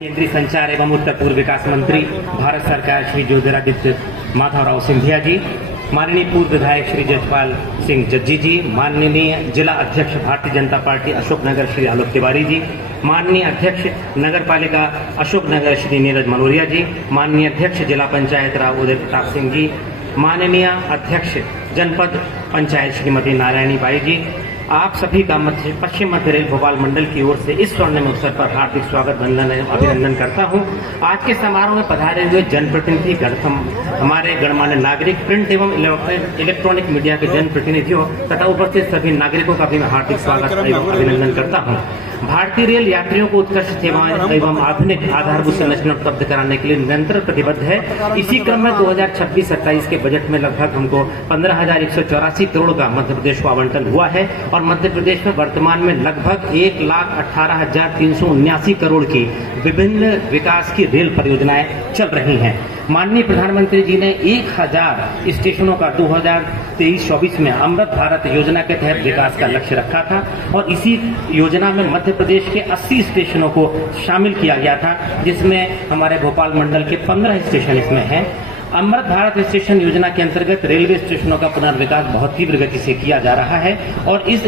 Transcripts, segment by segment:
केंद्रीय संचार एवं उत्तर पूर्व विकास मंत्री भारत सरकार श्री ज्योतिरादित्य माधवराव सिंधिया जी, माननीय पूर्व विधायक श्री जसपाल सिंह जज्जी जी, माननीय जिला अध्यक्ष भारतीय जनता पार्टी अशोकनगर श्री आलोक तिवारी जी, माननीय अध्यक्ष नगर पालिका अशोकनगर श्री नीरज मनोरिया जी, माननीय अध्यक्ष जिला पंचायत राव उदय प्रताप सिंह जी, माननीय अध्यक्ष जनपद पंचायत श्रीमती नारायणी बाई जी, आप सभी का पश्चिम मध्य रेल भोपाल मंडल की ओर से इस स्वर्णिम अवसर पर हार्दिक स्वागत वंदन एवं अभिनंदन करता हूं। आज के समारोह में पधारे हुए जनप्रतिनिधि, हमारे गणमान्य नागरिक, प्रिंट एवं इलेक्ट्रॉनिक मीडिया के जनप्रतिनिधियों तथा उपस्थित सभी नागरिकों का भी मैं हार्दिक स्वागत एवं अभिनंदन करता हूं। भारतीय रेल यात्रियों को उत्कृष्ट सेवाएं एवं आधुनिक आधारभूत संरचना उपलब्ध कराने के लिए निरंतर प्रतिबद्ध है। इसी क्रम में 2026-27 के बजट में लगभग हमको 15,184 करोड़ का मध्य प्रदेश को आवंटन हुआ है और मध्य प्रदेश में वर्तमान में लगभग 1,18,379 करोड़ की विभिन्न विकास की रेल परियोजनाएं चल रही हैं। माननीय प्रधानमंत्री जी ने 1,000 स्टेशनों का 2023-24 में अमृत भारत योजना के तहत विकास का लक्ष्य रखा था और इसी योजना में मध्य प्रदेश के 80 स्टेशनों को शामिल किया गया था, जिसमें हमारे भोपाल मंडल के 15 स्टेशन इसमें हैं। अमृत भारत स्टेशन योजना के अंतर्गत रेलवे स्टेशनों का पुनर्विकास बहुत तीव्र गति से किया जा रहा है और इस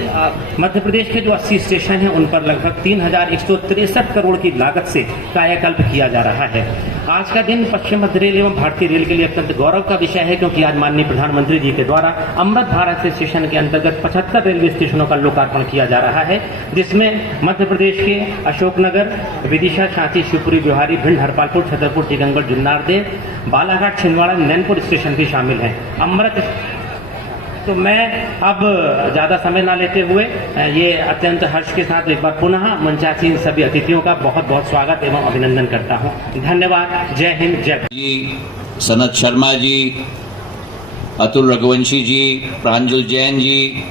मध्य प्रदेश के जो 80 स्टेशन हैं उन पर लगभग 3,163 करोड़ की लागत से कायाकल्प किया जा रहा है। आज का दिन पश्चिम मध्य रेल एवं भारतीय रेल के लिए अत्यंत गौरव का विषय है, क्योंकि आज माननीय प्रधानमंत्री जी के द्वारा अमृत भारत स्टेशन के अंतर्गत 75 रेलवे स्टेशनों का लोकार्पण किया जा रहा है, जिसमें मध्य प्रदेश के अशोकनगर, विदिशा, सांची, शिवपुरी, बिहारी, भिंड, हरपालपुर, छतरपुर, टीकमगढ़, जुन्नारदेव, बालाघाट, छिंदवाड़ा, नैनपुर स्टेशन भी शामिल हैं। अमृत तो मैं अब ज्यादा समय ना लेते हुए ये अत्यंत हर्ष के साथ एक बार पुनः मंचासीन सभी अतिथियों का बहुत बहुत स्वागत एवं अभिनंदन करता हूं। धन्यवाद। जय हिंद, जय जी, सनत शर्मा जी, अतुल रघुवंशी जी, प्रांजल जैन जी,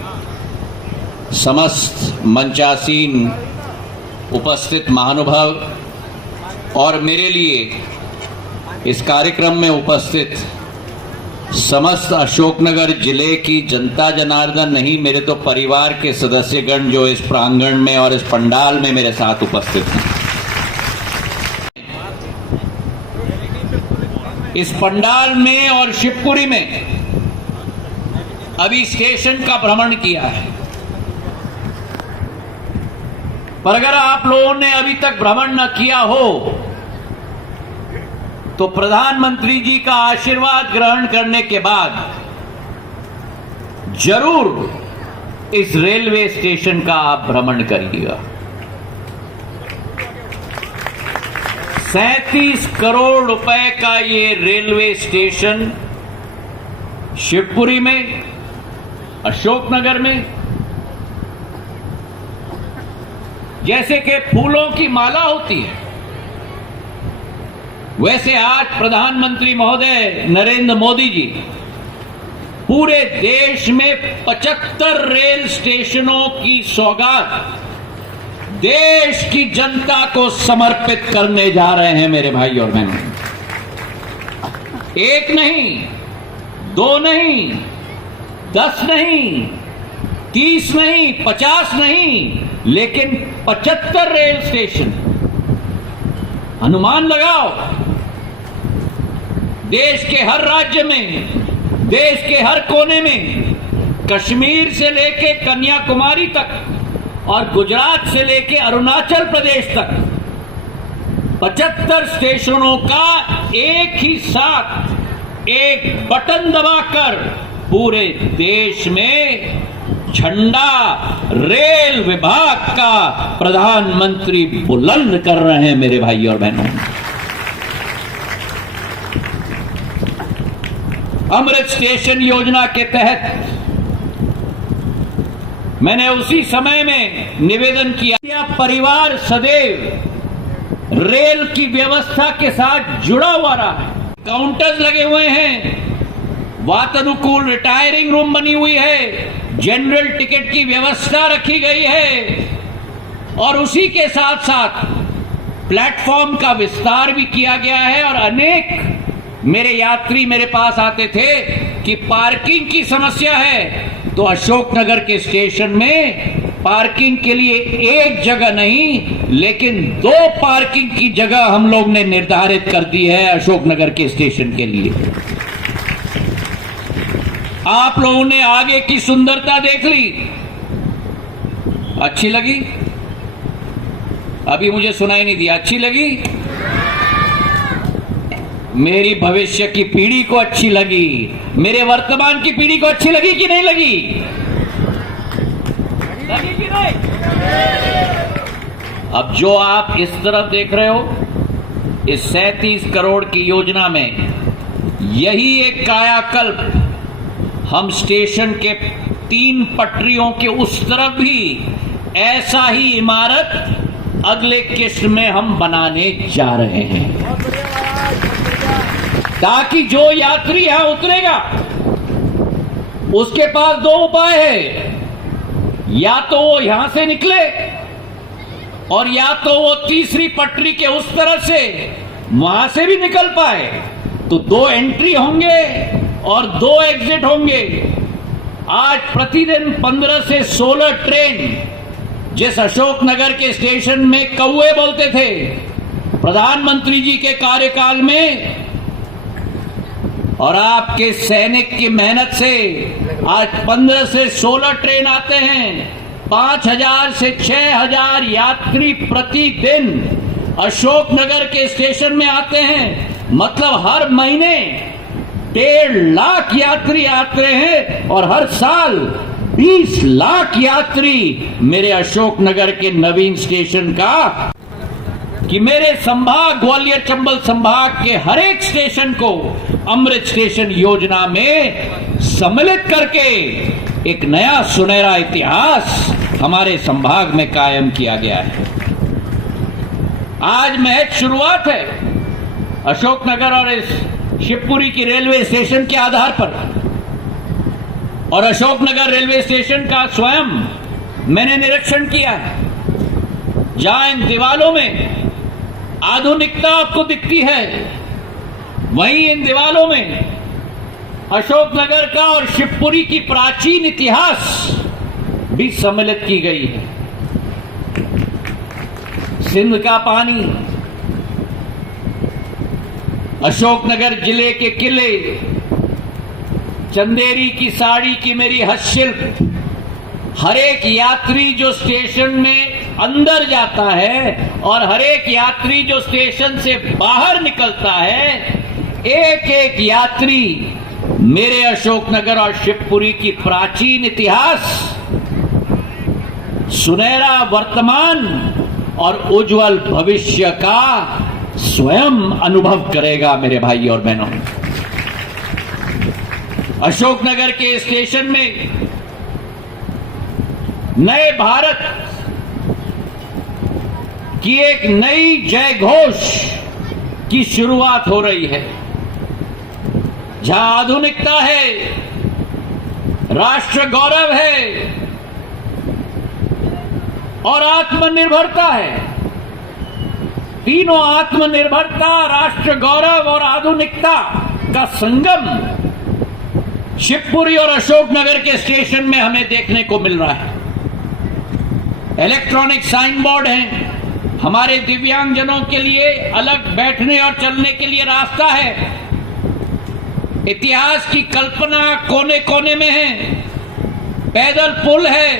समस्त मंचासीन उपस्थित महानुभाव और मेरे लिए इस कार्यक्रम में उपस्थित समस्त अशोकनगर जिले की जनता जनार्दन, नहीं मेरे तो परिवार के सदस्यगण जो इस प्रांगण में और इस पंडाल में मेरे साथ उपस्थित हैं। इस पंडाल में और शिवपुरी में अभी स्टेशन का भ्रमण किया है, पर अगर आप लोगों ने अभी तक भ्रमण न किया हो तो प्रधानमंत्री जी का आशीर्वाद ग्रहण करने के बाद जरूर इस रेलवे स्टेशन का आप भ्रमण करिएगा। 37 करोड़ रुपए का ये रेलवे स्टेशन शिवपुरी में, अशोकनगर में जैसे कि फूलों की माला होती है, वैसे आज प्रधानमंत्री महोदय नरेंद्र मोदी जी पूरे देश में 75 रेल स्टेशनों की सौगात देश की जनता को समर्पित करने जा रहे हैं। मेरे भाई और बहनों, एक नहीं, दो नहीं, 10 नहीं, 30 नहीं, 50 नहीं, लेकिन 75 रेल स्टेशन। अनुमान लगाओ, देश के हर राज्य में, देश के हर कोने में, कश्मीर से लेके कन्याकुमारी तक और गुजरात से लेके अरुणाचल प्रदेश तक 75 स्टेशनों का एक ही साथ एक बटन दबाकर पूरे देश में झंडा रेल विभाग का प्रधानमंत्री बुलंद कर रहे हैं। मेरे भाई और बहनों, अमृत स्टेशन योजना के तहत मैंने उसी समय में निवेदन किया, परिवार सदैव रेल की व्यवस्था के साथ जुड़ा हुआ रहा है। काउंटर्स लगे हुए हैं, वातानुकूल रिटायरिंग रूम बनी हुई है, जनरल टिकट की व्यवस्था रखी गई है और उसी के साथ साथ प्लेटफॉर्म का विस्तार भी किया गया है। और अनेक मेरे यात्री मेरे पास आते थे कि पार्किंग की समस्या है, तो अशोकनगर के स्टेशन में पार्किंग के लिए एक जगह नहीं लेकिन 2 पार्किंग की जगह हम लोग ने निर्धारित कर दी है अशोकनगर के स्टेशन के लिए। आप लोगों ने आगे की सुंदरता देख ली, अच्छी लगी? अभी मुझे सुनाई नहीं दिया, अच्छी लगी? मेरी भविष्य की पीढ़ी को अच्छी लगी, मेरे वर्तमान की पीढ़ी को अच्छी लगी कि नहीं लगी? लगी कि नहीं? अब जो आप इस तरफ देख रहे हो, इस 37 करोड़ की योजना में यही एक कायाकल्प हम स्टेशन के 3 पटरियों के उस तरफ भी ऐसा ही इमारत अगले किस्त में हम बनाने जा रहे हैं, ताकि जो यात्री यहां उतरेगा उसके पास 2 उपाय है, या तो वो यहां से निकले और या तो वो तीसरी पटरी के उस तरफ से वहां से भी निकल पाए। तो 2 एंट्री होंगे और 2 एग्जिट होंगे। आज प्रतिदिन 15 से 16 ट्रेन जिस अशोकनगर के स्टेशन में कौवे बोलते थे, प्रधानमंत्री जी के कार्यकाल में और आपके सैनिक की मेहनत से आज 15 से 16 ट्रेन आते हैं। 5000 से 6000 यात्री प्रतिदिन अशोकनगर के स्टेशन में आते हैं। मतलब हर महीने 1.5 लाख यात्री आते हैं और हर साल 20 लाख यात्री मेरे अशोकनगर के नवीन स्टेशन का, कि मेरे संभाग ग्वालियर चंबल संभाग के हर एक स्टेशन को अमृत स्टेशन योजना में सम्मिलित करके एक नया सुनहरा इतिहास हमारे संभाग में कायम किया गया है। आज महज शुरुआत है अशोकनगर और इस शिवपुरी की रेलवे स्टेशन के आधार पर। और अशोकनगर रेलवे स्टेशन का स्वयं मैंने निरीक्षण किया है, जहां इन दीवालों में आधुनिकता आपको दिखती है, वहीं इन दीवालों में अशोकनगर का और शिवपुरी की प्राचीन इतिहास भी सम्मिलित की गई है। सिंध का पानी, अशोकनगर जिले के किले, चंदेरी की साड़ी की मेरी हस्तशिल्प, हर एक यात्री जो स्टेशन में अंदर जाता है और हर एक यात्री जो स्टेशन से बाहर निकलता है, एक एक यात्री मेरे अशोकनगर और शिवपुरी की प्राचीन इतिहास, सुनहरा वर्तमान और उज्जवल भविष्य का स्वयं अनुभव करेगा। मेरे भाई और बहनों, अशोकनगर के स्टेशन में नए भारत की एक नई जय घोष की शुरुआत हो रही है, जहां आधुनिकता है, राष्ट्र गौरव है और आत्मनिर्भरता है। तीनों आत्मनिर्भरता, राष्ट्र गौरव और आधुनिकता का संगम शिवपुरी और अशोकनगर के स्टेशन में हमें देखने को मिल रहा है। इलेक्ट्रॉनिक साइन बोर्ड हैं, हमारे दिव्यांगजनों के लिए अलग बैठने और चलने के लिए रास्ता है। इतिहास की कल्पना कोने कोने में है, पैदल पुल है,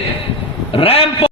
रैंप।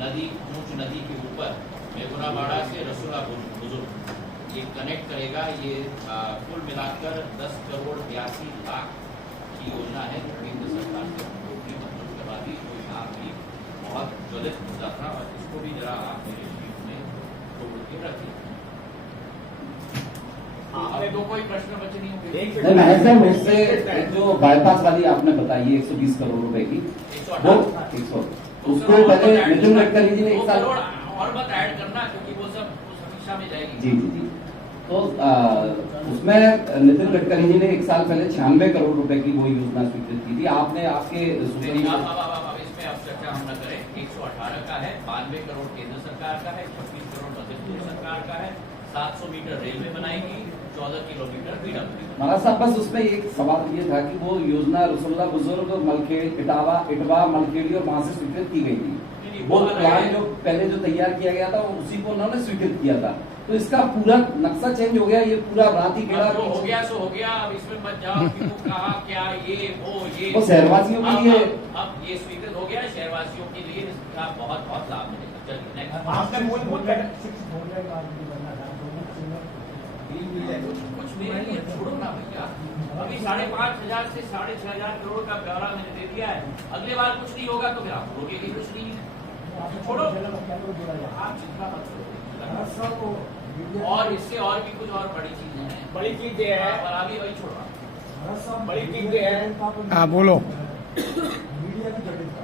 नदी ऊंच नदी के ऊपर मेघुनाबाड़ा से रसूला बुजुर्ग ये कनेक्ट करेगा। ये कुल मिलाकर 10 करोड़ 82 लाख की योजना है जो केंद्र सरकार से मंजूर करवा दी। तो यहाँ भी बहुत ज्वलित मुद्दा था और इसको भी जरा आप मेरे शीट में जोड़ के रखिए। आपने तो कोई प्रश्न बचे नहीं होंगे। मैनेजर साहब उससे जो बाईपास वाली आपने बताई 120 करोड़ रुपए की, वो 100 उसको पहले नितिन गडकरी जी ने 1 साल और मत ऐड करना क्योंकि वो सब समीक्षा में जाएगी। जी जी जी तो उसमें नितिन गडकरी जी ने 1 साल पहले 96 करोड़ रुपए की वो योजना स्वीकृत की थी। आपने आपके इसमें अब चर्चा हम न करें। 118 का है, 92 करोड़ केंद्र सरकार का है, 26 करोड़ मध्य प्रदेश सरकार का है, 700 मीटर रेलवे बनाएगी, 14 किलोमीटर पीडब्ल्यूडी। महाराज साहब बस उसमें एक सवाल ये था कि वो योजना रसुल्ला बुजुर्ग मलखेड़ इटवा मलखेड़ी और वहां से स्वीकृत की गई थी। वो प्लान जो पहले जो तैयार किया गया था उसी को उन्होंने स्वीकृत किया था। तो इसका पूरा नक्शा चेंज हो गया। ये पूरा राती खेड़ा जो हो गया सो हो गया। अब इसमें मत जाओ कि वो कहा क्या ये वो शहरवासियों के लिए अब ये स्वीकृत हो गया। शहरवासियों के लिए इसका बहुत बहुत लाभ मिलेगा। चलिए कुछ मेरे लिए छोड़ो ना भैया। अभी 5,500 से 6,500 करोड़ का ब्यौरा मैंने दे दिया है। अगली बार कुछ नहीं होगा तो फिर आप बोलोगे कि कुछ नहीं है। छोड़ो आप चिंता मत करो। और इससे और भी कुछ और बड़ी चीजें हैं। बड़ी चीजें है और अभी वही छोड़ो। बड़ी चीजें है। हाँ बोलो। मीडिया की जटिलता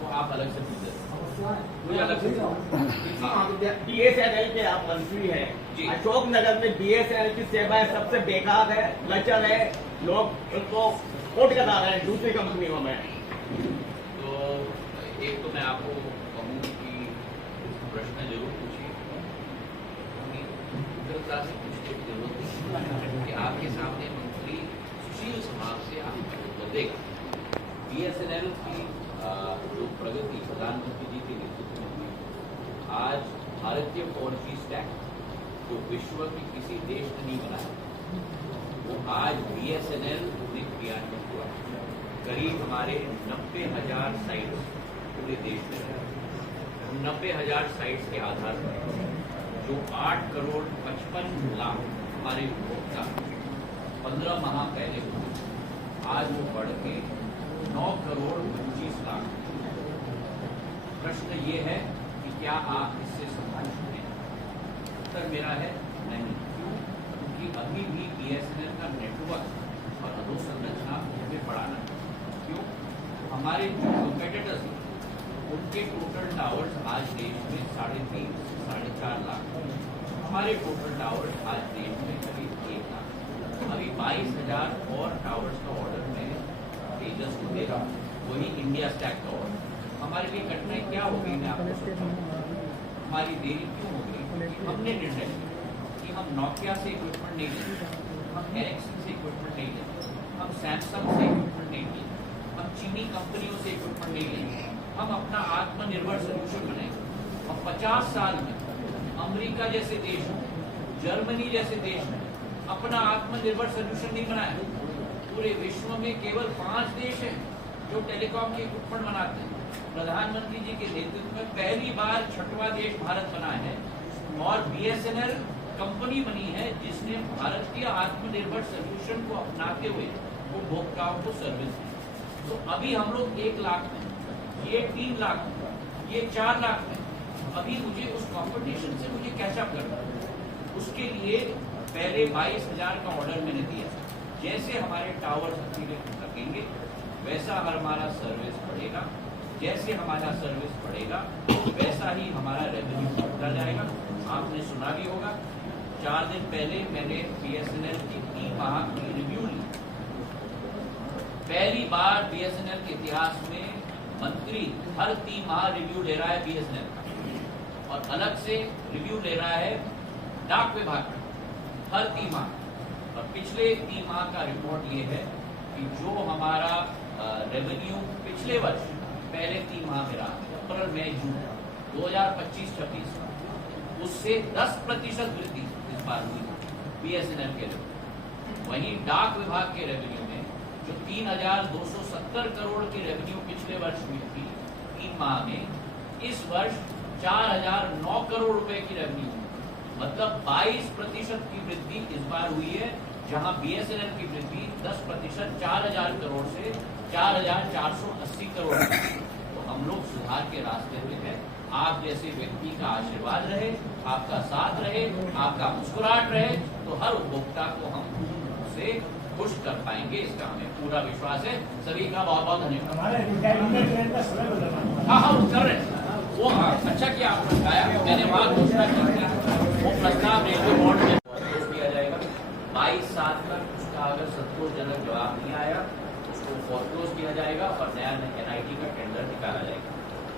वो आप अलग से पूछ बीएसएनएल के आप मंत्री हैं। जी। अशोकनगर में बीएसएनएल की सेवाएं सबसे बेकार है, लचर है, लोग उनको कोट करा रहे हैं दूसरी कंपनियों में। तो एक तो मैं आपको कहूँ कि प्रश्न जरूर पूछिए, उग्रता से पूछने की जरूरत नहीं कि आपके सामने मंत्री सुशील समाज से आपको उत्तर देगा। बीएसएनएल की जो प्रगति प्रधानमंत्री जी के नेतृत्व में हुई, आज भारतीय 4G स्टैक जो विश्व के किसी देश ने नहीं बनाया वो आज बीएसएनएल में क्रियान्वित हुआ है। करीब हमारे 90,000 साइट्स पूरे देश में है। 90,000 साइट्स के आधार पर जो 8 करोड़ 55 लाख हमारे उपभोक्ता 15 माह पहले हुए, आज वो बढ़ के 9 करोड़ 25 लाख। प्रश्न ये है कि क्या आप इससे संतुष्ट हैं? उत्तर मेरा है नहीं। क्यों? क्योंकि अभी भी बीएसएनएल का नेटवर्क और अधोसंरचना हमें बढ़ाना है। क्यों? हमारे जो कंपेटिटर्स उनके टोटल टावर्स आज देश में 3.5 से 4.5 लाख, हमारे टोटल टावर्स आज देश में करीब 1 लाख। अभी 22,000 और टावर्स का ऑर्डर में तेजस को देगा, वही इंडिया स्टैक का ऑर्डर। हमारे लिए कठिनाई क्या होगी मैं आपको समझाऊंगा। हमारी देरी क्यों हो गई? कि हमने निर्णय लिया कि हम नोकिया से इक्विपमेंट नहीं लेंगे, हम एरिक्सन से इक्विपमेंट नहीं लेंगे, हम सैमसंग से इक्विपमेंट नहीं लेंगे, हम चीनी कंपनियों से इक्विपमेंट नहीं लेंगे, हम अपना आत्मनिर्भर सोल्यूशन बनाएंगे। और 50 साल में अमेरिका जैसे देश में, जर्मनी जैसे देश में अपना आत्मनिर्भर सोल्यूशन नहीं बनाया। पूरे विश्व में केवल 5 देश हैं जो टेलीकॉम के इक्विपमेंट बनाते हैं। प्रधानमंत्री जी के नेतृत्व में पहली बार 6वां देश भारत बना है और बीएसएनएल कंपनी बनी है जिसने भारतीय आत्मनिर्भर सोल्यूशन को अपनाते हुए उपभोक्ताओं को सर्विस दी। तो अभी हम लोग 1 लाख में, ये 3 लाख में, ये 4 लाख में। अभी मुझे उस कॉम्पिटिशन से मुझे कैचअप करना है। उसके लिए पहले 22,000 का ऑर्डर मैंने दिया। जैसे हमारे टावर्स एक्टिवेट लगेंगे वैसा हमारा सर्विस बढ़ेगा। जैसे हमारा सर्विस बढ़ेगा वैसा ही हमारा रेवेन्यू बढ़ता जाएगा। आपने सुना भी होगा 4 दिन पहले मैंने बीएसएनएल की 3 माह की रिव्यू ली। पहली बार बीएसएनएल के इतिहास में मंत्री हर 3 माह रिव्यू ले रहा है बीएसएनएल का। और अलग से रिव्यू लेना है डाक विभाग हर 3 माह। और पिछले 3 माह का रिपोर्ट ये है कि जो हमारा रेवेन्यू पिछले वर्ष पहले 3 माह में रहा, अप्रैल मई जून 2025-26, उससे 10% वृद्धि इस बार हुई BSNL के रेवेन्यू। वहीं डाक विभाग के रेवेन्यू में जो 3,270 करोड़ की रेवेन्यू पिछले वर्ष हुई थी 3 माह में, इस वर्ष 4,009 करोड़ रुपए की रेवेन्यू, मतलब 22% की वृद्धि इस बार हुई है, जहां BSNL की वृद्धि 10% 4,000 करोड़ से 4,480 करोड़। तो हम लोग सुधार के रास्ते पे हैं। आप जैसे व्यक्ति का आशीर्वाद रहे, आपका साथ रहे, आपका मुस्कुराहट रहे, तो हर उपभोक्ता को हम उसे खुश कर पाएंगे, इसका हमें पूरा विश्वास है। सभी का बहुत बहुत धन्यवाद। हाँ, वो कर रहे हैं वो। हाँ, अच्छा किया आपने बताया। मैंने वहां घोषणा की थी, वो प्रस्ताव रेलवे बोर्ड में किया जाएगा 22/7 तक। उसका अगर संतोषजनक जवाब नहीं आया, उसको फॉरक्लोज किया जाएगा और नया NIT का टेंडर निकाला जाएगा।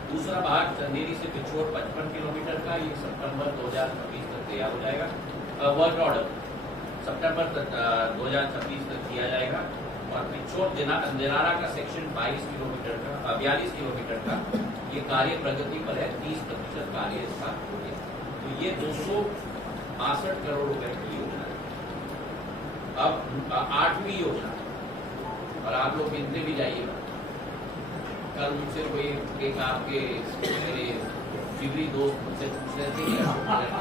दूसरा भाग चंदेरी से पिछोड़ 55 किलोमीटर का, ये सितंबर 2026 तक तैयार हो जाएगा। वर्क ऑर्डर सितंबर 2026 तक किया जाएगा। और पिछोड़ दिनारा का सेक्शन 42 किलोमीटर का ये कार्य प्रगति पर है, 30% कार्य स्टार्ट हो गया। तो ये 262 करोड़ रुपए की योजना है। अब 8वीं योजना, और आप लोग गिनते भी जाइएगा। कल मुझसे कोई एक आपके मेरे जिगरी दोस्त मुझसे पूछ रहे थे कि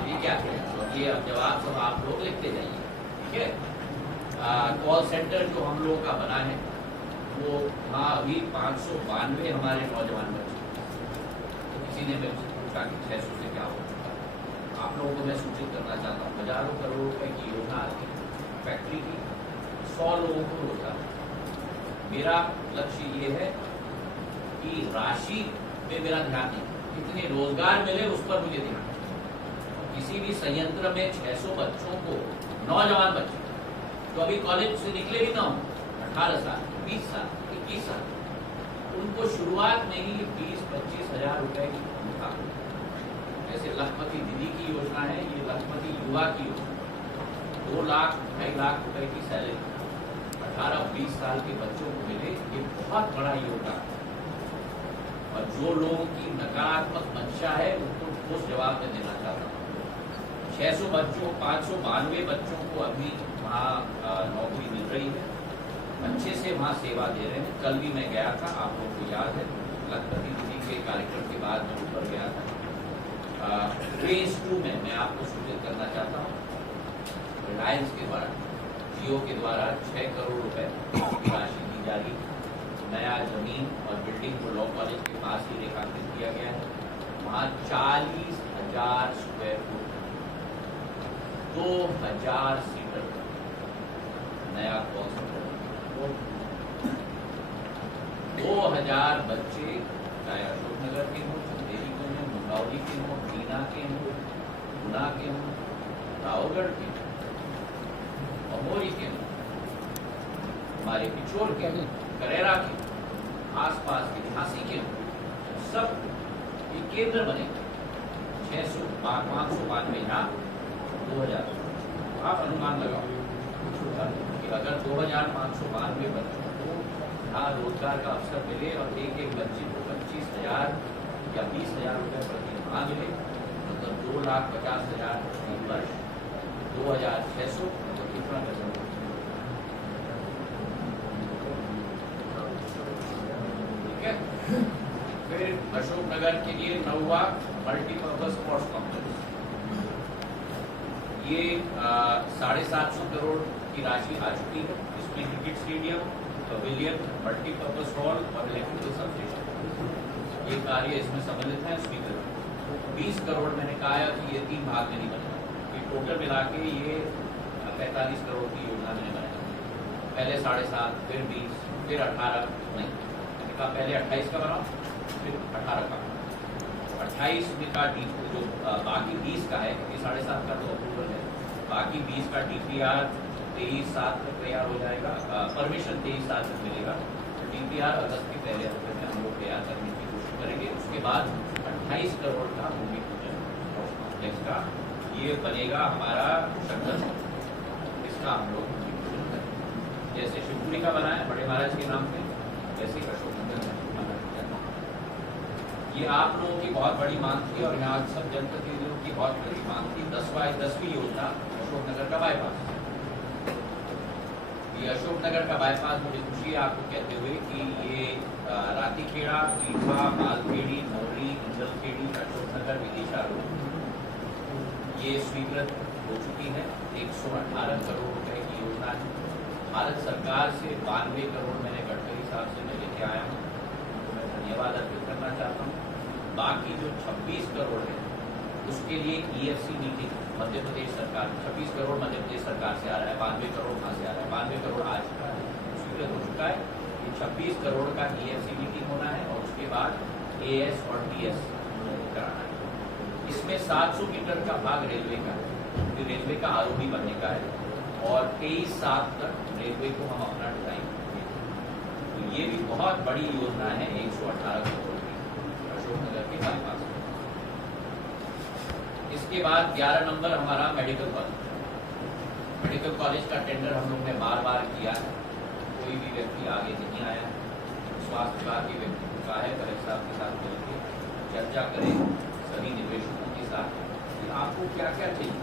ये क्या है, और ये जवाब सब आप लोग लिखते जाइए, ठीक है। कॉल सेंटर जो हम लोगों का बना है, वो वहाँ अभी 592 हमारे नौजवान बच्चे। तो किसी ने मेरे से पूछा कि 600 से क्या होगा। आप लोगों को मैं सूचित करना चाहता हूँ, हजारों करोड़ रुपए की योजना आती है फैक्ट्री की, 100 लोगों को रोजगार। मेरा लक्ष्य ये है कि राशि पे मेरा ध्यान नहीं, कितने रोजगार मिले उस पर मुझे ध्यान। किसी भी संयंत्र में 600 बच्चों को, नौजवान बच्चे तो अभी कॉलेज से निकले भी ना हो, 18 साल, 20 साल, 21 साल, उनको शुरुआत में ही 20-25 हजार रुपए की तनख्वाह। जैसे लखपति दीदी की योजना है, ये लखपति युवा की योजना, 2 लाख 2.5 लाख रुपए की सैलरी 18-20 साल के बच्चों को मिले, ये बहुत बड़ा योगदान। और जो लोगों की नकारात्मक मंशा है उनको ठोस जवाब में देना चाहता हूँ। 600 बच्चों, 592 बच्चों को अभी वहाँ नौकरी मिल रही है, अच्छे से वहाँ सेवा दे रहे हैं। कल भी मैं गया था, आप लोगों को याद है, लखपति दीदी के कार्यक्रम के बाद मैं ऊपर गया था। फेज 2 में मैं आपको सूचित करना चाहता हूँ, रिलायंस के द्वारा, जियो के द्वारा 6 करोड़ रुपए की राशि दी जा रही है। नया जमीन और बिल्डिंग को लॉ कॉलेज के पास ही रेखांकित किया गया है। वहाँ 40,000 स्क्वायर फुट 2,000 सीटर नया कॉल सेंटर, 2,000 बच्चे, चाहे अशोकनगर के हों, चंदेरी के हों, मुंगावली के हों, बीना के हों, गुना के हों, रावगढ़ के हों, अमोरी के हों, हमारे पिछोड़ के हों, करेरा के, आसपास के झांसी के हों, सब ये केंद्र बने। 592 यहाँ 2,000, आप अनुमान लगाओ कि अगर 2,592 बच्चों को यहाँ रोजगार का अवसर मिले और एक बच्चे को 25,000 या 20,000 रुपये प्रति माह मिले, मतलब 2,50,000 प्रति वर्ष, 2,600 तो कितना गजब। ठीक है। फिर अशोकनगर के लिए 9वां मल्टीपर्पज स्पोर्ट्स कॉम्प्लेक्स, ये 750 करोड़ की राशि आ चुकी है। इसमें cricket stadium, pavilion, multipurpose hall और इलेक्ट्रिकल सबस्टेशन, ये कार्य इसमें सम्मिलित है। स्पीकर 20 करोड़ मैंने कहा है कि ये 3 भाग में नहीं बनेगा, ये टोटल मिला के ये 45 करोड़ की योजना मैंने बनाया। पहले 7.5, फिर 20, फिर 18, नहीं मैंने कहा पहले 28 का बनाओ, फिर 18 का। 28 का जो बाकी 20 का है, क्योंकि 7.5 का तो अप्रूवल है, बाकी 20 का DPR 23/7 तक तैयार हो जाएगा। परमिशन 23/7 तक मिलेगा। DPR अगस्त के पहले हफ्ते में हम लोग तैयार करने की कोशिश करेंगे। उसके बाद 28 करोड़ का भूमि पूजन का ये बनेगा हमारा शंकर, इसका हम लोग नियोजन करेंगे। जैसे शिवपुरी का बना है बड़े महाराज के नाम पे, वैसे अशोकनगर का बना है। ये आप लोगों की बहुत बड़ी मांग थी और यहाँ सब जनप्रतिनिधियों की बहुत बड़ी मांग थी। 10वीं योजना अशोकनगर का बाईपास। ये अशोकनगर का बाईपास मुझे खुशी है आपको कहते हुए कि ये रातीखेड़ा, रीठा, मालखेड़ी, मोरली, इंदलखेड़ी, अशोकनगर, विदिशा रोड ये स्वीकृत हो चुकी है। 118 करोड़ रुपए की योजना है। भारत सरकार से 92 करोड़ मैंने गडकरी साहब से मैं लेके आया हूँ, तो मैं धन्यवाद अर्पित करना चाहता हूँ। बाकी जो 26 करोड़ है उसके लिए EFC नीति मध्य प्रदेश सरकार, 26 करोड़ मध्य प्रदेश सरकार से आ रहा है, 92 करोड़ कहाँ से आ रहा है, 92 करोड़ आ चुका है, स्वीकृत हो चुका है। ये 26 करोड़ का EFC नीति होना है और उसके बाद AS और TS कराना है। इसमें 700 मीटर का भाग रेलवे का है, जो रेलवे का आरोपी बनने का है और 23/7 तक रेलवे को हम अपना डिजाइन करेंगे। तो ये भी बहुत बड़ी योजना है 118 करोड़ की अशोकनगर के बाईपास। इसके बाद 11 नंबर हमारा मेडिकल कॉलेज। मेडिकल कॉलेज का टेंडर हम लोग ने बार किया है, कोई भी व्यक्ति आगे नहीं आया। स्वास्थ्य विभाग के व्यक्ति को कहा है कलेक्टर साहब के साथ मिलकर चर्चा करें सभी निवेशकों के साथ कि आपको क्या क्या चाहिए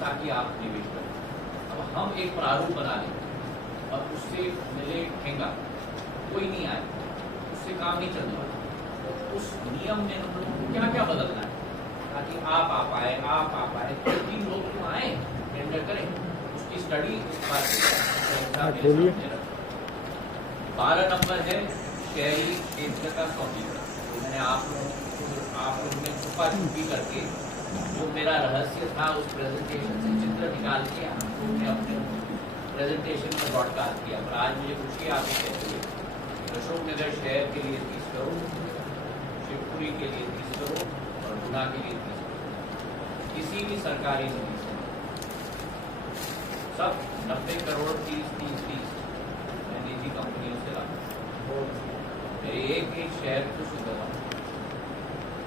ताकि आप निवेश करें। अब हम एक प्रारूप बना लें और उससे मिले ठेंगा, कोई नहीं आए, उससे काम नहीं चलने वाला। तो उस नियम में हम लोगों को क्या क्या बदलना है ताकि आप आ पाए 3 लोग तो आए, टेंडर करें, उसकी स्टडी इस बात 12 नंबर है शहरी क्षेत्र का सौंदर्यीकरण। तो मैंने आप लोगों ने छुपा छुपी करके जो मेरा रहस्य था उस प्रेजेंटेशन से चित्र निकाल के हमने अपने प्रेजेंटेशन में ब्रॉडकास्ट किया। पर आज मुझे खुशी आपको कहते हुए अशोकनगर शहर के लिए 30 करोड़, शिवपुरी के लिए 30 करोड़ और गुना के लिए 30 करोड़, किसी भी सरकारी निधि से सब 90 करोड़ 30 मैं निजी कंपनियों से ला मेरे एक शहर को सुंदर बना।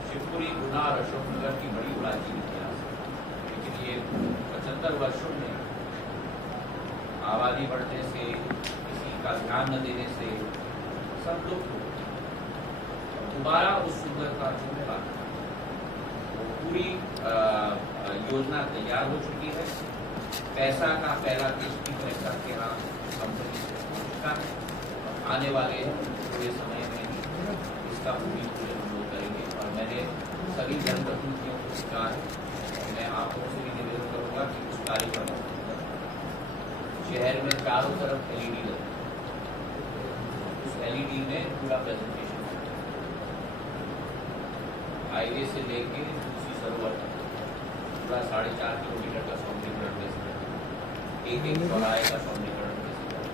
शिवपुरी, गुना और अशोकनगर की बड़ी प्राचीन इतिहास है, लेकिन ये 75 वर्षों में आबादी बढ़ने से, किसी का ध्यान न देने से सब लोग दोबारा उस सुंदरता को में लाना। पूरी योजना तैयार हो चुकी है। पैसा का पहला किस्त भी पैसा के यहाँ कंपनी से पहुँच चुका है। आने वाले थोड़े समय में ही इसका पूरी हम लोग करेंगे और मैंने सभी जनप्रतिनिधियों को कहा है। मैं आप लोगों से भी निवेदन करूँगा कि उस कार्यक्रम शहर में चारों तरफ LED लगे, उस LED में पूरा प्रेजेंटेशन हाईवे से लेके दूसरी सरोवर तक पूरा 4.5 किलोमीटर का सौंदर्यीकरण कैसे करें, एक चौराहे का सौंदर्यीकरण कैसे करें,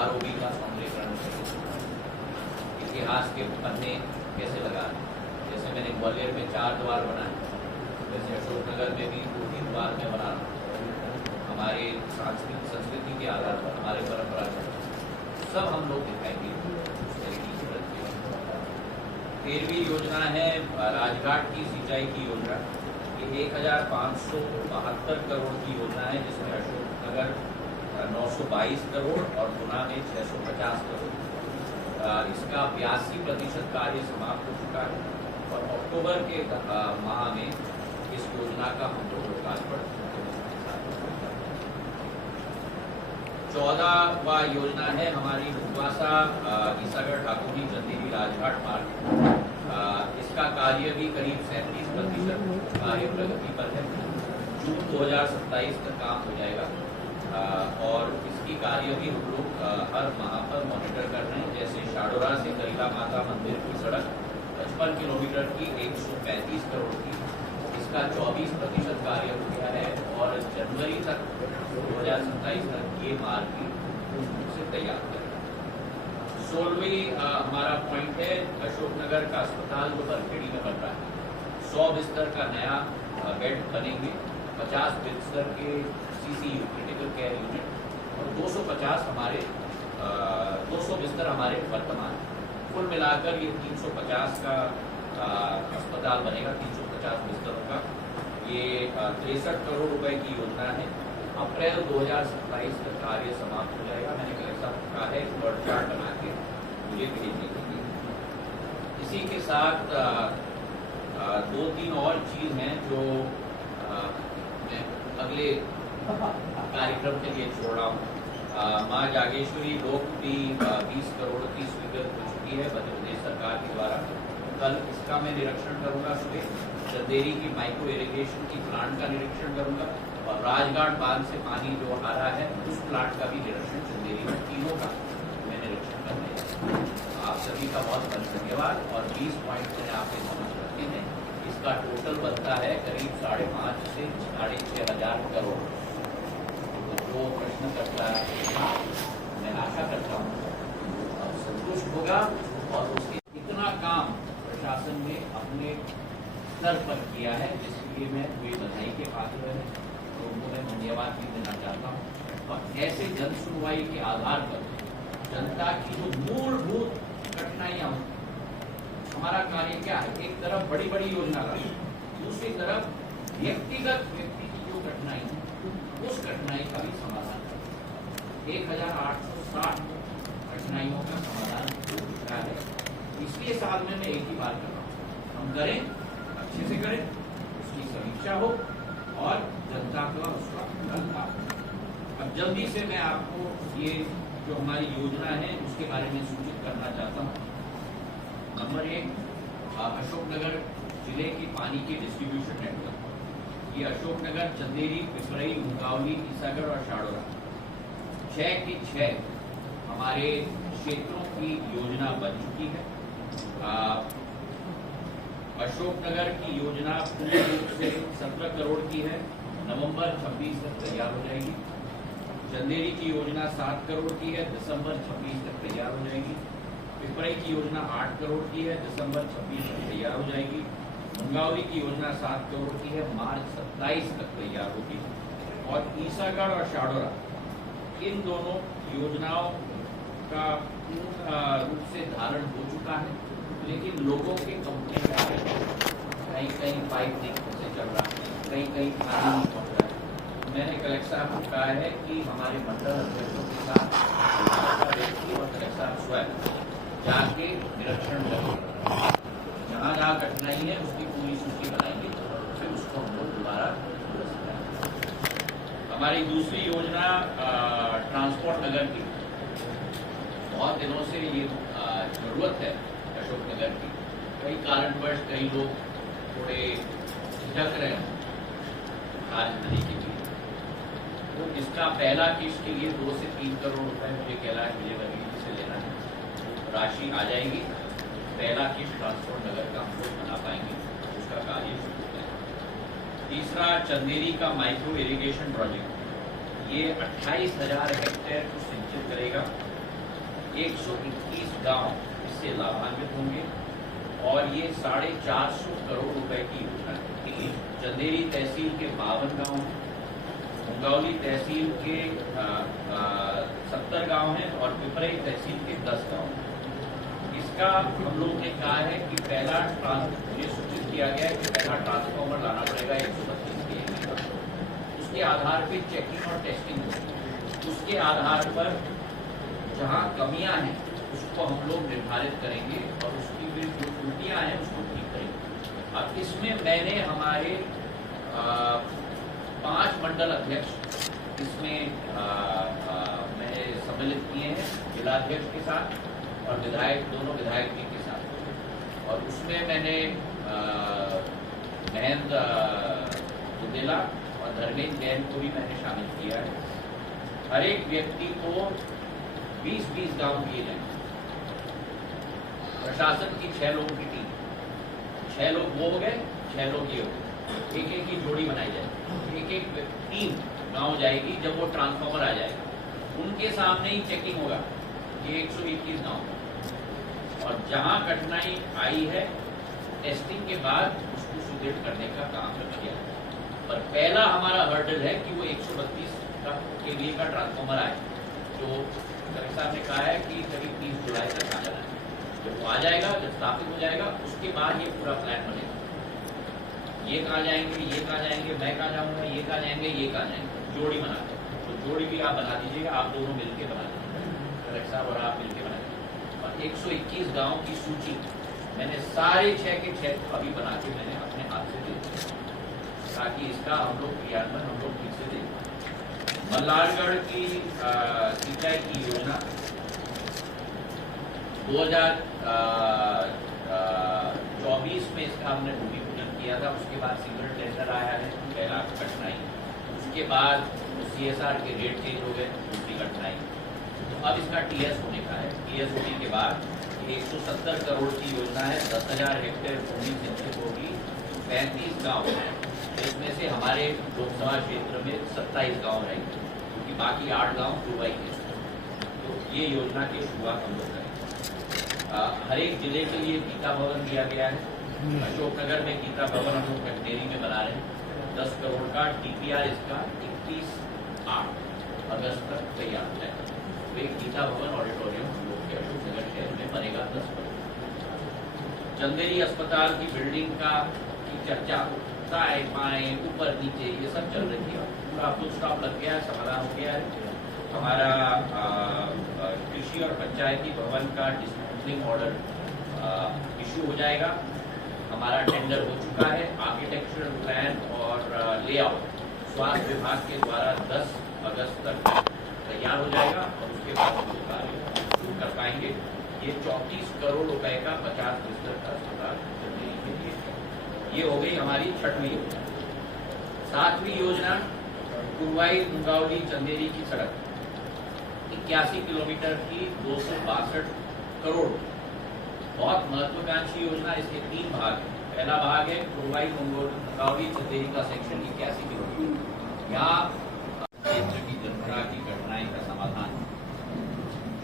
ROB का सौंदर्यीकरण कैसे करें, इतिहास के पन्ने कैसे लगाने। जैसे मैंने ग्वालियर में 4 द्वार बनाए, वैसे अशोकनगर में भी 2-3 द्वार में बना रहा हूँ। हमारे सांस्कृतिक संस्कृति के आधार पर, हमारे परंपरा सब हम लोग दिखाएंगे। 13वीं योजना है राजघाट की सिंचाई की योजना। ये 1572 करोड़ की योजना है, जिसमें अशोकनगर 922 करोड़ और गुना में 650 करोड़। इसका 82% कार्य समाप्त हो चुका है और अक्टूबर के माह में इस योजना का हम लोग लोकार्पण 14वां योजना है हमारी मुखवासा ईसागढ़ ठाकुरी चंदेरी राजघाट मार्ग। इसका कार्य भी करीब 37% कार्य प्रगति पर है। जून 2027 तक काम हो जाएगा और इसकी कार्य भी हम लोग हर माह पर मॉनिटर कर रहे हैं। जैसे शाडोरा से करीला माता मंदिर की सड़क 55 किलोमीटर की 135 करोड़ की, इसका 24% कार्य हो गया है और जनवरी तक 2027 तक ये मार्ग भी से तैयार करें। 16वीं हमारा पॉइंट है अशोकनगर का अस्पताल जो बरखेड़ी में बन रहा है। 100 बिस्तर का नया बेड बनेंगे, 50 बिस्तर के CCU क्रिटिकल केयर यूनिट और 250 हमारे 200 बिस्तर हमारे वर्तमान। कुल मिलाकर ये 350 का अस्पताल बनेगा, 350 बिस्तरों का। ये 63 करोड़ रुपए की योजना है। अप्रैल 2027 तक कार्य समाप्त हो जाएगा। मैंने कलेक्टर साहब कहा है वर्ड चार्ट बना के मुझे भेजने के लिए। इसी के साथ 2-3 और चीज हैं जो मैं अगले कार्यक्रम के लिए छोड़ रहा हूँ। माँ जागेश्वरी लोक भी 20 करोड़ की स्वीकृत हो चुकी है मध्य प्रदेश सरकार के द्वारा। कल इसका मैं निरीक्षण करूंगा। सुबह चंदेरी की माइक्रो इरिगेशन की प्लांट का निरीक्षण करूंगा और राजघाट बांध से पानी जो आ रहा है उस प्लांट का भी निरीक्षण चंदेरी में, तीनों का मैं निरीक्षण करने। आप सभी का बहुत बहुत धन्यवाद। और 20 पॉइंट मैंने आपके समझ रखे हैं। इसका टोटल बनता है करीब 5.5 से 6.5 हजार करोड़। तो जो प्रश्न करता है मैं आशा करता हूँ संतुष्ट होगा और उसके इतना काम प्रशासन ने अपने स्तर पर किया है जिसके लिए मैं कोई बधाई के पात्र है तो उनको मैं धन्यवाद भी देना चाहता हूँ। और ऐसे जन सुनवाई के आधार पर जनता की जो मूलभूत कठिनाइयां, हमारा कार्य क्या है, एक तरफ बड़ी बड़ी योजना लानी, दूसरी तरफ व्यक्तिगत व्यक्ति की जो कठिनाई है उस कठिनाई का भी समाधान करना। 1860 कठिनाइयों का समाधान हो चुका है। इसलिए साल में मैं एक ही बात कर रहा हूँ, हम करें, अच्छे से करें, उसकी समीक्षा हो और जनता का उसका फल हो। अब जल्दी से मैं आपको ये जो हमारी योजना है उसके बारे में सूचित करना चाहता हूँ। नंबर 1, अशोकनगर जिले की पानी की डिस्ट्रीब्यूशन नेटवर्क। ये अशोकनगर, चंदेरी, पिपरई, मुंगावली, ईसागढ़ और शाडोरा 6 की 6 हमारे क्षेत्रों की योजना बन चुकी है। अशोकनगर की योजना पूर्ण रूप से 17 करोड़ की है, नवंबर 26 तक तैयार हो जाएगी। चंदेरी की योजना 7 करोड़ की है, दिसंबर 26 तक तैयार हो जाएगी। पिपरई की योजना 8 करोड़ की है, दिसंबर 26 तक तैयार हो जाएगी। मुंगावली की योजना 7 करोड़ की है, मार्च 27 तक तैयार होगी। और ईसागढ़ और शाडोरा इन दोनों योजनाओं का पूर्ण रूप से धारण हो चुका है, लेकिन लोगों के कंप्लेंट कहीं कहीं पाइप लीक से चल रहा है, कहीं कहीं पानी नहीं पहुंच रहा है। मैंने कलेक्टर साहब को कहा है कि हमारे मंडल अध्यक्षों के साथ और कलेक्टर साहब स्वयं जाके निरीक्षण करेंगे, जहाँ जहाँ कठिनाई है उसकी पूरी सूची बनाएंगे, फिर उसको हम लोग दोबारा। हमारी दूसरी योजना ट्रांसपोर्ट नगर की, बहुत दिनों से ये जरूरत है अशोकनगर की। कई कारणवश कई लोग थोड़े झिझक रहे हैं कार्य करने के लिए, तो इसका पहला किस्त के लिए 2 से 3 करोड़ रुपए मुझे कैलाश विजयवर्गीय से लेना है। राशि आ जाएगी, पहला किस्त ट्रांसपोर्ट नगर का हम लोग बना पाएंगे, उसका कार्य शुरू हो जाएगा। तीसरा चंदेरी का माइक्रो इरिगेशन प्रोजेक्ट, ये 28,000 हेक्टेयर को सिंचित करेगा। 121 गांव इससे लाभान्वित होंगे और ये 450 करोड़ रुपए की योजना है। चंदेरी तहसील के 52 गांव हैं, मुंगावली तहसील के 70 गांव हैं और पिपरई तहसील के 10 गांव हैं। इसका हम लोग ने कहा है कि पहला ये सूचित किया गया है कि पहला ट्रांसफॉर्मर लाना पड़ेगा 132 kV का। उसके आधार पर चेकिंग और टेस्टिंग होगी। उसके आधार पर जहाँ कमियां हैं उसको हम लोग निर्धारित करेंगे और उसकी फिर जो त्रुटियां हैं उसको ठीक करेंगे। अब इसमें मैंने हमारे 5 मंडल अध्यक्ष इसमें मैंने सम्मिलित किए हैं, जिलाध्यक्ष के साथ और विधायक, दोनों विधायक जी के साथ। और उसमें मैंने महेंद्र बुंदेला और धर्मेंद्र जैन को भी मैंने शामिल किया है। हर एक व्यक्ति को 20-20 गांव दिए जाएंगे। प्रशासन की 6 लोगों की टीम, 6 लोग वो हो गए, 6 लोग ये हो गए, एक एक की जोड़ी बनाई जाएगी, एक एक टीम गांव जाएगी। जब वो ट्रांसफॉर्मर आ जाएगा उनके सामने ही चेकिंग होगा, ये 121 गांव और जहां कठिनाई आई है टेस्टिंग के बाद उसको सुदृढ़ करने का काम किया है। पर पहला हमारा हर्डल है कि वो 132 kV का ट्रांसफॉर्मर आए, जो कलेक्टर साहब ने कहा है कि करीब 30 जुलाई तक आ जाना है। जब वो आ जाएगा, जब स्थापित हो जाएगा, उसके बाद ये पूरा प्लान बनेगा। ये कहाँ जाएंगे, ये कहाँ जाएंगे, मैं कहाँ जाऊंगा, ये कहाँ जाएंगे, ये कहाँ जाएंगे, जोड़ी बनाते हैं। तो जोड़ी भी आप बना दीजिएगा, आप दोनों मिलके बना दीजिएगा, कलेक्टर साहब और आप मिलके बना दीजिए। और 121 गाँव की सूची मैंने सारे 6 के 6 अभी बना के मैंने अपने हाथ से दे दिया, ताकि इसका हम लोग क्रियान्वयन हम लोग ठीक से दें। मल्हारगढ़ की सिंचाई की योजना 2024 में इसका हमने भूमि पूजन किया था। उसके बाद सिंगल टेंडर आया है, पहला कठिनाई, उसके बाद CSR के रेट चेंज हो गए, दूसरी कठिनाई। तो अब इसका TS होने का है। TS होने के बाद 170 करोड़ की योजना है, 10,000 हेक्टेयर भूमि सिंचित होगी, 35 गाँव, इसमें से हमारे लोकसभा क्षेत्र में 27 गाँव रहेंगे, क्योंकि बाकी 8 गाँव दुबई के। तो ये योजना की शुरुआत हम लोग करेंगे। हर एक जिले के लिए गीता भवन दिया गया है। अशोकनगर में गीता भवन हम लोग कटनेरी में बना रहे हैं, 10 करोड़ का DPR इसका 31/8 अगस्त तक तैयार हो जाएगा। तो एक गीता भवन ऑडिटोरियम हम लोग के अशोकनगर शहर में बनेगा 10 करोड़। चंदेरी अस्पताल की बिल्डिंग की चर्चा दाएं बाएं ऊपर नीचे ये सब चल रही है, पूरा फुल स्टॉप लग गया है, समाधान हो गया है। हमारा कृषि और पंचायती भवन का डिस्मेंटलिंग ऑर्डर इशू हो जाएगा। हमारा टेंडर हो चुका है। आर्किटेक्चरल प्लान और लेआउट स्वास्थ्य विभाग के द्वारा 10 अगस्त तक तैयार हो जाएगा और उसके बाद हम लोग कार्य शुरू कर पाएंगे। ये 34 करोड़ रुपए का 50 बिस्तर का अस्पताल चंदेरी के लिए। ये हो गई हमारी 6वीं योजना। 7वीं योजना कुरवाई मुंगावली चंदेरी की सड़क 81 किलोमीटर की 262 करोड़। बहुत महत्वाकांक्षी योजना। इसके 3 भाग हैं। पहला भाग है कुरवाई मुंगावली चंदेरी का सेक्शन 81 किलोमीटर। यहाँ क्षेत्र की जनता की घटनाएं का समाधान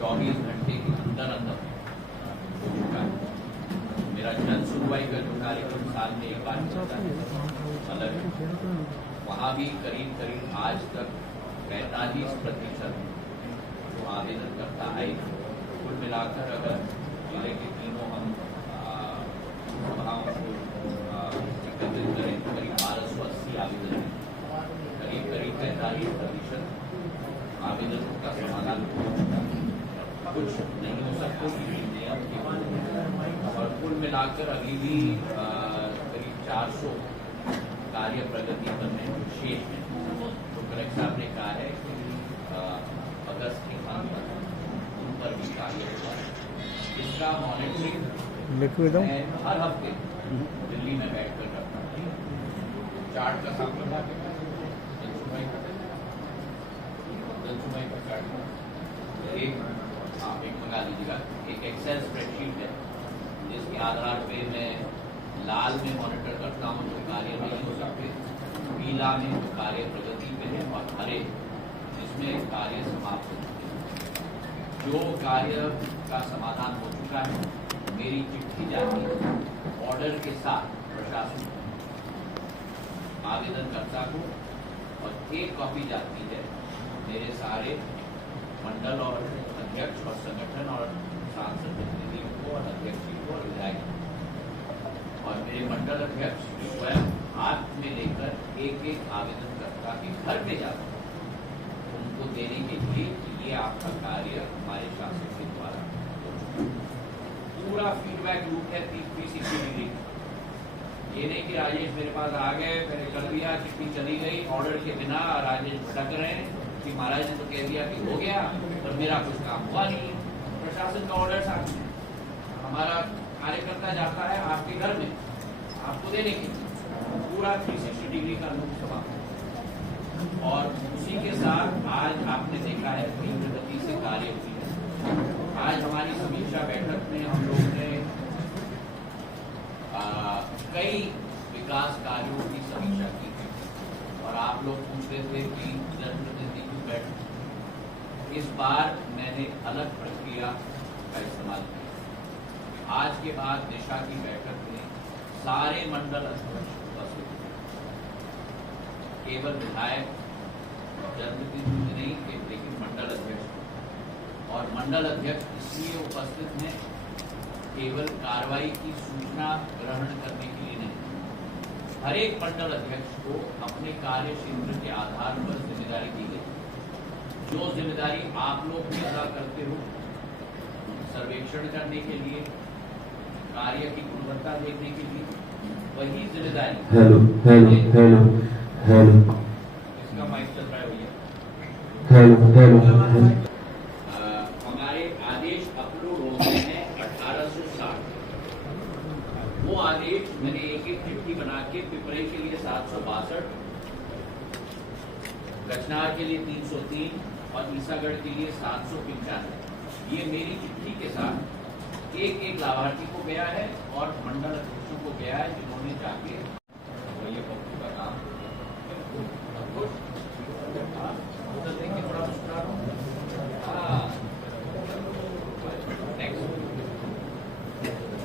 24 घंटे के अंदर अंदर हो चुका है। मेरा जन सुनवाई का जो कार्यक्रम साल में एक बार चलता है अलग, वहाँ भी करीब आज तक 45% जो आवेदनकर्ता आए, कुल मिलाकर अगर जिले के तीनों हम सभाओं को एकत्रित करें तो करीब 1280 आवेदन हैं। करीब 45% आवेदनों का समाधान हो चुका है। कुछ नहीं हो सकता नियम के, और कुल मिलाकर अभी भी करीब 400 कार्य प्रगति पर में शेष है। तो कलेक्टर साहब ने कहा है कि अगस्त के अंत तक उन पर भी कार्य होगा। इसका मॉनिटरिंग मैं हर हफ्ते दिल्ली में बैठकर करता हूँ। चार्ट का काम करना जनसुनवाई का चार्ट एक मंगा लीजिएगा। एक एक्सेल स्प्रेडशीट है जिसके आधार पे मैं लाल में मॉनिटर करता हूँ जो कार्य नहीं हो सकते, पीला में जो कार्य प्रगति पे है, और हरे जिसमें कार्य समाप्त हो चुके हैं। जो कार्य का समाधान हो चुका है मेरी चिट्ठी जाती है ऑर्डर के साथ प्रशासन आवेदनकर्ता को, और एक कॉपी जाती है मेरे सारे मंडल और अध्यक्ष और संगठन और सांसद प्रतिनिधियों को और अध्यक्ष को और विधायक और मेरे मंडल अध्यक्ष स्वयं हाथ में लेकर एक आवेदनकर्ता के घर पे जाता हूं उनको देने के लिए कि ये आपका कार्य हमारे शासन के द्वारा पूरा फीडबैक लूप है 360 डिग्री। ये नहीं कि राजेश मेरे पास आ गए, मैंने कर दिया, चिट्ठी चली गई, ऑर्डर के बिना राजेश भटक रहे हैं कि महाराज ने तो कह दिया कि हो गया पर मेरा कुछ काम हुआ नहीं। प्रशासन का ऑर्डर साथ में हमारा कार्यकर्ता जाता है आपके घर में आपको देने के लिए पूरा 360 डिग्री का लूप समाप्त। और उसी के साथ आज आपने देखा है तीव्र गति से कार्य हुई है। आज हमारी समीक्षा बैठक में हम लोग ने कई विकास कार्यों की समीक्षा की है और आप लोग पूछते थे कि जनप्रतिनिधि की बैठक। इस बार मैंने अलग प्रक्रिया का इस्तेमाल किया। आज के बाद दिशा की बैठक में सारे मंडल अध्यक्ष उपस्थित, केवल विधायक जनप्रतिनिधि नहीं लेकिन मंडल अध्यक्ष, और मंडल अध्यक्ष इसलिए उपस्थित हैं केवल कार्रवाई की सूचना ग्रहण करने के लिए नहीं, हर एक मंडल अध्यक्ष को अपने कार्य क्षेत्र के आधार पर जिम्मेदारी दी गई। जो जिम्मेदारी आप लोग भी अदा करते हो, सर्वेक्षण करने के लिए, कार्य की गुणवत्ता देखने के लिए, वही जिम्मेदारी हेलो हेलो हेलो हेलो इसका माइक चल रहा है भैया। हेलो हेलो हमारे आदेश अपलोड होते हैं 1860। वो आदेश मैंने एक एक चिट्ठी बना के पिपरे के लिए 762, कचनार के लिए 303 और ईसागढ़ के लिए 795। ये मेरी चिट्ठी के साथ एक एक लाभार्थी को गया है और मंडल अध्यक्षों को गया है, जिन्होंने जाके ये पक्ष का काम थोड़ा मुस्कुरा रहा हूँ।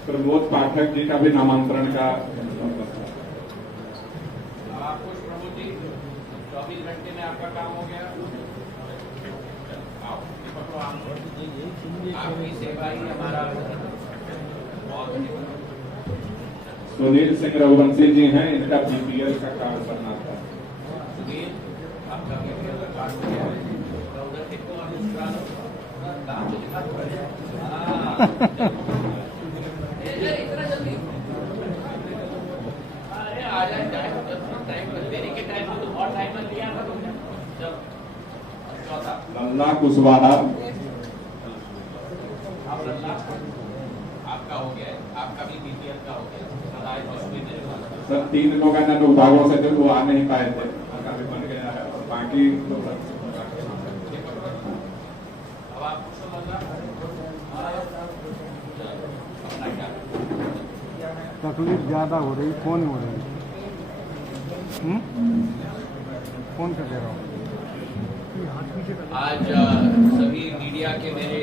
प्रमोद पाठक जी का भी नामांतरण का आपको प्रमोद जी 24 घंटे में आपका काम हो गया। आपकी सेवा ही हमारा बहुत। सुनील सिंह रघुवंशी जी हैं, इनका बीपीएल का कार्ड बनना था। सुनील, आपका बीपीएल का कार्ड हो गया है। तो उधर देखो, आप मुस्कुरा लो, काम तो दिखा दो। इतना जल्दी अरे आ जाए, टाइम देने के टाइम में तो बहुत टाइम लग लिया था तुमने। जब चौथा लल्ला कुशवाहा, आपका हो गया है, आपका भी बीपीएल का हो गया। सर 3 लोग अनुभागों से जो वो आ नहीं पाए थे, उनका भी बन गया है और बाकी लोग अब आप पूछो तकलीफ ज्यादा हो रही, कौन हो रही? कौन का कह रहा हूँ? आज सभी मीडिया के मेरे